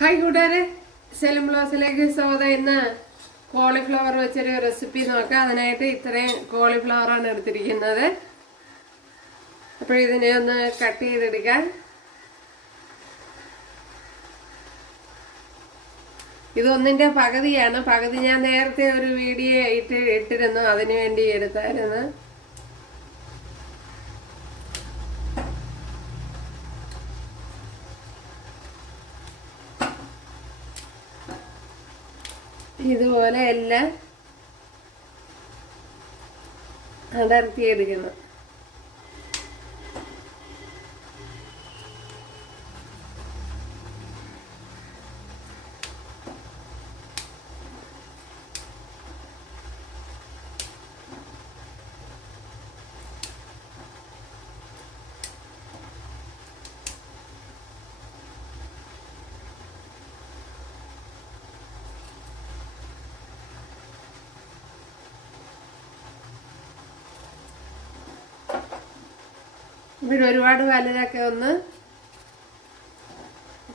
Hi കൂട്ടുകാരെ, സെലിം ബ്ലോസിലേക്ക് സ്വാഗതം. ഇന്ന് കോളിഫ്ലവർ വെച്ചൊരു റെസിപ്പി നോക്കാം. അതിനായിട്ട് ഇത്രയും കോളിഫ്ലവറാണ് എടുത്തിരിക്കുന്നത്. അപ്പോൾ ഇതിനെ ഒന്ന് കട്ട് ചെയ്തെടുക്കാം. ഇതൊന്നിൻ്റെ പകുതിയാണ്. പകുതി ഞാൻ നേരത്തെ ഒരു വീഡിയോ ഇട്ടിരുന്നു, അതിനു വേണ്ടി എടുത്തായിരുന്നു. ഇതുപോലെ എല്ലാം അടർത്തിയെടുക്കണം. ഇവിടെ ഒരുപാട് വലുതൊക്കെ ഒന്ന്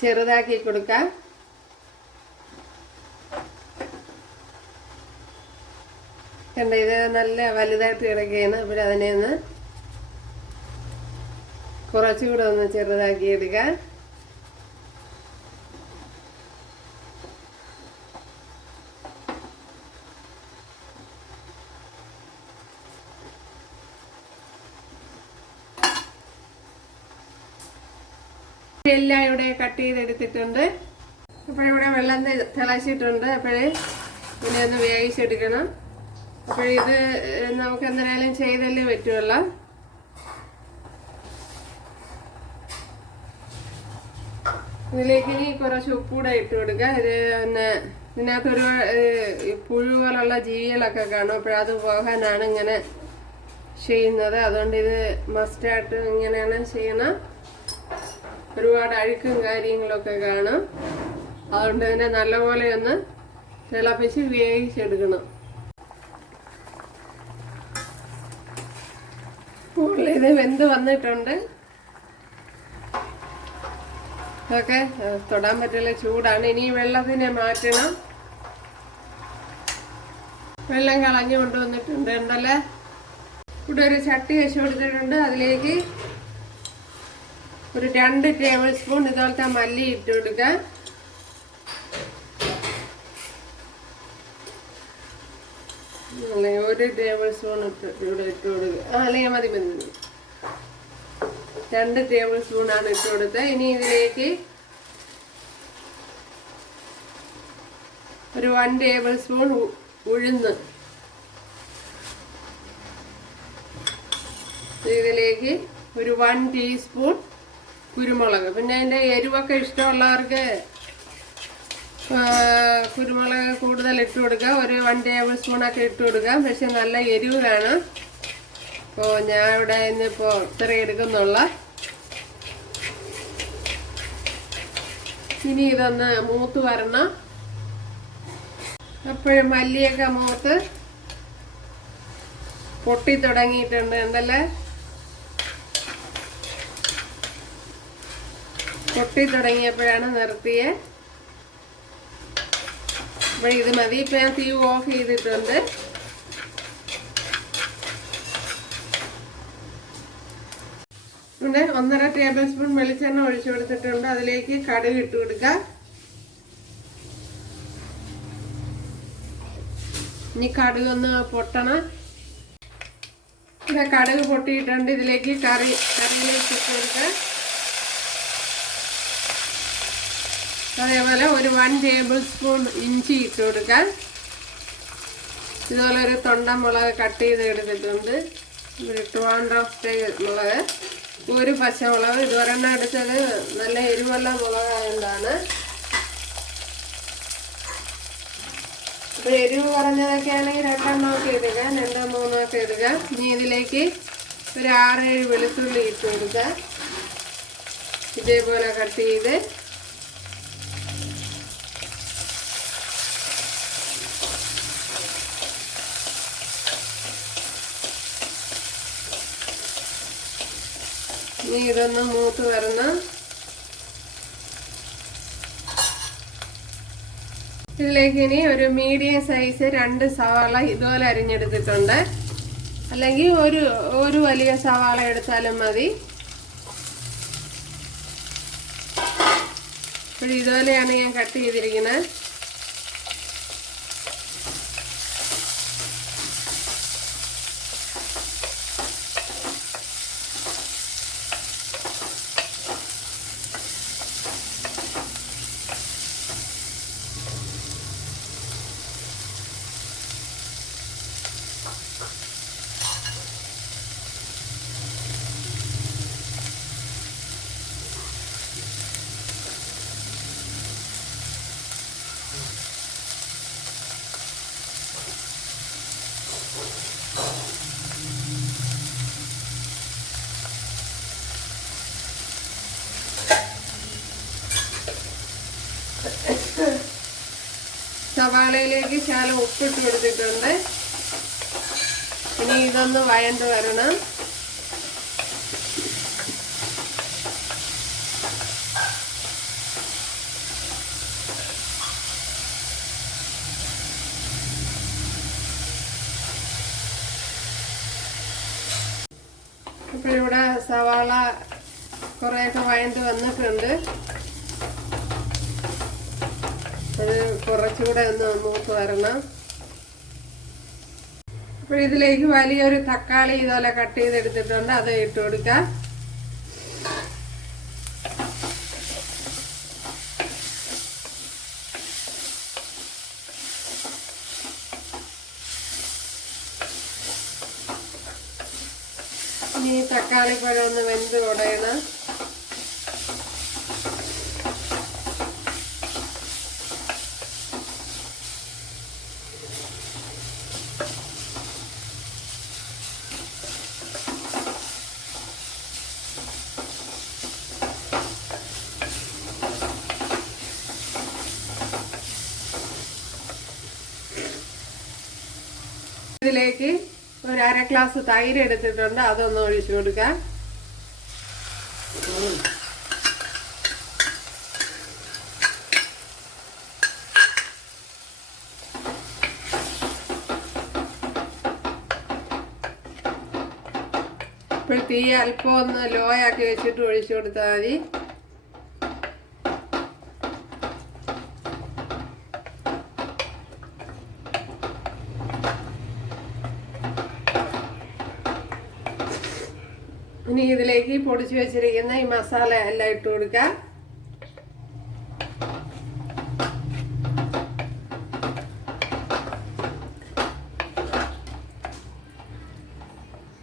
ചെറുതാക്കി കൊടുക്കാം. കണ്ട, ഇത് നല്ല വലുതായിട്ട് കിടക്കുകയാണ്. അപ്പോൾ അതിനെ ഒന്ന് കുറച്ചുകൂടെ ഒന്ന് ചെറുതാക്കി എടുക്കാം. എല്ലാം ഇവിടെ കട്ട് ചെയ്തെടുത്തിട്ടുണ്ട്. അപ്പോൾ ഇവിടെ വെള്ളം തിളച്ചിട്ടുണ്ട്. അപ്പോഴേ ഇതിനെ ഒന്ന് വേവിച്ചെടുക്കണം. അപ്പോഴിത് നമുക്ക് എന്തിനായാലും ചെയ്തല്ലേ പറ്റുമല്ലോ. ഇതിലേക്ക് ഇനി കുറച്ച് ഉപ്പൂടെ ഇട്ട് കൊടുക്കുക. ഇത് പിന്നെ ഇതിനകത്തൊരു പുഴു പോലുള്ള ജീവികളൊക്കെ കാണും. അപ്പോഴത് പോകാനാണ് ഇങ്ങനെ ചെയ്യുന്നത്. അതുകൊണ്ട് ഇത് മസ്റ്റായിട്ട് ഇങ്ങനെയാണ് ചെയ്യണം. ഒരുപാട് അഴുക്കും കാര്യങ്ങളൊക്കെ കാണും. അതുകൊണ്ട് തന്നെ നല്ലപോലെ ഒന്ന് തിളപ്പിച്ച് വേവിച്ചെടുക്കണം. ഇത് വെന്ത് വന്നിട്ടുണ്ട്. ഓക്കെ, തൊടാൻ പറ്റില്ല, ചൂടാണ്. ഇനി വെള്ളത്തിനെ മാറ്റണം. വെള്ളം കളഞ്ഞു കൊണ്ടുവന്നിട്ടുണ്ട് ഉണ്ടല്ലേ. ഇവിടെ ഒരു ചട്ടി വെച്ച് കൊടുത്തിട്ടുണ്ട്. അതിലേക്ക് ഒരു 2 ടേബിൾ സ്പൂൺ ഇതുപോലത്തെ മല്ലി ഇട്ട് കൊടുക്കുക. അല്ലെങ്കിൽ 1 ടേബിൾ സ്പൂൺ ഇവിടെ ഇട്ട് കൊടുക്കുക. അല്ലെങ്കിൽ മതി 2 ടേബിൾ സ്പൂണാണ് ഇട്ട് കൊടുത്തത്. ഇനി ഇതിലേക്ക് ഒരു 1 ടേബിൾ സ്പൂൺ ഉഴുന്ന്, ഇതിലേക്ക് ഒരു 1 ടീസ്പൂൺ കുരുമുളക്. പിന്നെ അതിൻ്റെ എരിവൊക്കെ ഇഷ്ടമുള്ളവർക്ക് കുരുമുളക് കൂടുതൽ ഇട്ട് കൊടുക്കുക. ഒരു 1 ടേബിൾ സ്പൂണൊക്കെ ഇട്ട് കൊടുക്കുക. പക്ഷെ നല്ല എരിവ് വേണം. അപ്പോൾ ഞാൻ ഇവിടെ ഇന്നിപ്പോൾ ഇത്ര എടുക്കുന്നുള്ള. ഇനി ഇതൊന്ന് മൂത്ത് വരണം. അപ്പോഴും മല്ലിയൊക്കെ മൂത്ത് പൊട്ടി തുടങ്ങിയിട്ടുണ്ട് ഉണ്ടല്ലേ. പൊട്ടി തുടങ്ങിയപ്പോഴാണ് നിർത്തിയെ. അപ്പോൾ ഇത് മതി. ഇപ്പം ഞാൻ തീ ഓഫ് ചെയ്തിട്ടുണ്ട്. പിന്നെ 1.5 ടേബിൾ സ്പൂൺ വെളിച്ചെണ്ണ ഒഴിച്ചു കൊടുത്തിട്ടുണ്ട്. അതിലേക്ക് കടുക് ഇട്ട് കൊടുക്കുക. ഇനി കടുക് ഒന്ന് പൊട്ടണം. ഇവിടെ കടുക് പൊട്ടിയിട്ടുണ്ട്. ഇതിലേക്ക് കറിയിലേക്ക് ഇട്ട് കൊടുക്കുക. അതേപോലെ ഒരു 1 ടേബിൾ സ്പൂൺ ഇഞ്ചി ഇട്ട് കൊടുക്കാൻ. ഇതുപോലെ ഒരു തൊണ്ടമുളക് കട്ട് ചെയ്ത് എടുത്തിട്ടുണ്ട്. ഒരു ട്രിവാൻഡ്രം സ്റ്റൈൽ മുളക്, ഒരു പച്ചമുളക്. ഇത് ഒരെണ്ണം എടുത്തത് നല്ല എരിവുള്ള മുളകായതുകൊണ്ടാണ്. അപ്പോൾ എരിവ് കുറഞ്ഞതൊക്കെ ആണെങ്കിൽ 2 എണ്ണമൊക്കെ എടുക്കാം, 2 3 ഒക്കെ എടുക്കാം. ഇനി ഇതിലേക്ക് ഒരു 6-7 വെളുത്തുള്ളി ഇട്ട് കൊടുക്കാം. ഇതേപോലെ കട്ട് ചെയ്ത് ഇനി ഇതൊന്ന് മൂത്ത് വരണം. ഇതിലേക്ക് ഇനി ഒരു മീഡിയം സൈസ് 2 സവാള ഇതുപോലെ അരിഞ്ഞെടുത്തിട്ടുണ്ട്. അല്ലെങ്കിൽ ഒരു വലിയ സവാള എടുത്താലും മതി. അപ്പോൾ ഇതുപോലെയാണ് ഞാൻ കട്ട് ചെയ്തിരിക്കുന്നത്. സവാളയിലേക്ക് ശകലം ഉപ്പിട്ട് കൊടുത്തിട്ടുണ്ട്. ഇനി ഇതൊന്ന് വഴണ്ട് വരണം. അപ്പോൾ ഇവിടെ സവാള കുറേയൊക്കെ വഴണ്ട് വന്നിട്ടുണ്ട്. അത് കുറച്ചുകൂടെ ഒന്ന് മൂത്ത് വരണം. അപ്പോൾ ഇതിലേക്ക് വലിയൊരു തക്കാളി ഇതുപോലെ കട്ട് ചെയ്തെടുത്തിട്ടുണ്ട്. അത് ഇട്ട് കൊടുക്കാം. ഇനി തക്കാളിപ്പഴം ഒന്ന് വെന്ത് ഉടയണം. ഇതിലേക്ക് ഒരു 1/2 ഗ്ലാസ് തൈര് എടുത്തിട്ടുണ്ട്. അതൊന്ന് ഒഴിച്ചു കൊടുക്കാം. ഇപ്പോൾ തീ അല്പം ഒന്ന് ലോ ആക്കി വെച്ചിട്ട് ഒഴിച്ചു കൊടുത്താൽ മതി. ഇനി ഇതിലേക്ക് പൊടിച്ചു വെച്ചിരിക്കുന്ന ഈ മസാല എല്ലാം ഇട്ട് കൊടുക്കാം.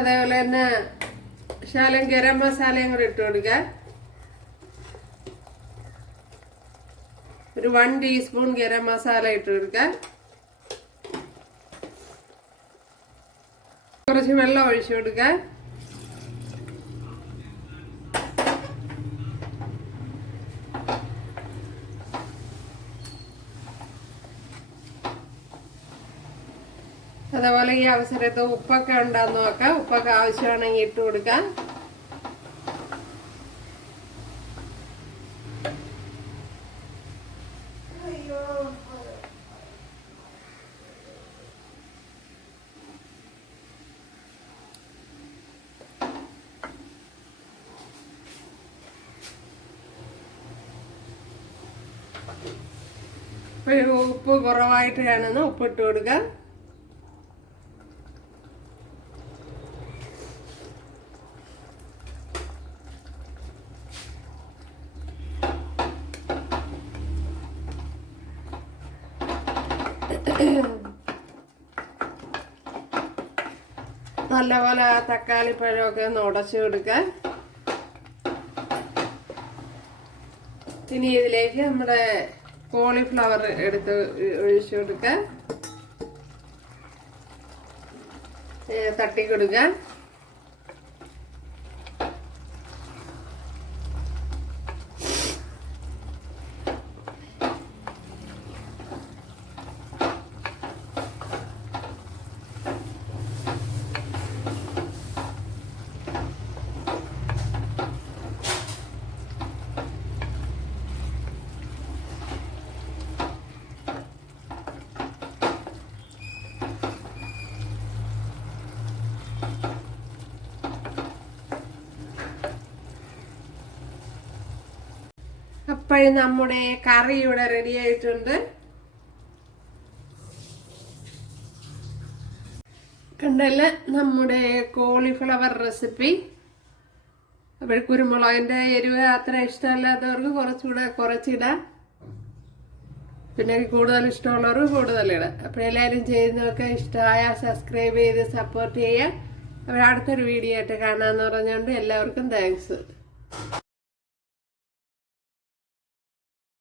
അതേപോലെ തന്നെ ശകലം ഗരം മസാലയും കൂടെ ഇട്ട് കൊടുക്കാം. ഒരു 1 ടീസ്പൂൺ ഗരം മസാല ഇട്ട് കൊടുക്കാം. കുറച്ച് വെള്ളം ഒഴിച്ചു കൊടുക്കാം. അതേപോലെ ഈ അവസരത്ത് ഉപ്പൊക്കെ ഉണ്ടാന്ന് നോക്കാം. ഉപ്പൊക്കെ ആവശ്യമാണെങ്കിൽ ഇട്ട് കൊടുക്കാം. ഉപ്പ് കുറവായിട്ടാണെന്ന് ഉപ്പിട്ട് കൊടുക്കാം. നല്ലപോലെ തക്കാളിപ്പഴമൊക്കെ ഒന്ന് ഉടച്ചു കൊടുക്കാം. ഇനി ഇതിലേക്ക് നമ്മുടെ കോളിഫ്ലവർ എടുത്ത് ഒഴിച്ചു കൊടുക്കാം. തട്ടി കൊടുക്കാം. അപ്പോഴും നമ്മുടെ കറി ഇവിടെ റെഡി ആയിട്ടുണ്ട്. കണ്ടല്ല നമ്മുടെ കോളിഫ്ലവർ റെസിപ്പി. അപ്പോൾ കുരുമുളകിൻ്റെ എരിവ് അത്ര ഇഷ്ടമല്ലാത്തവർക്ക് കുറച്ചുകൂടെ കുറച്ചിടാം, പിന്നെ കൂടുതൽ ഇഷ്ടമുള്ളവർ കൂടുതലിടാം. അപ്പോൾ എല്ലാവരും ചെയ്യുന്നതൊക്കെ ഇഷ്ടമായ സബ്സ്ക്രൈബ് ചെയ്ത് സപ്പോർട്ട് ചെയ്യുക. അപ്പോൾ അടുത്തൊരു വീഡിയോ ആയിട്ട് കാണാമെന്ന് പറഞ്ഞുകൊണ്ട് എല്ലാവർക്കും താങ്ക്സ്.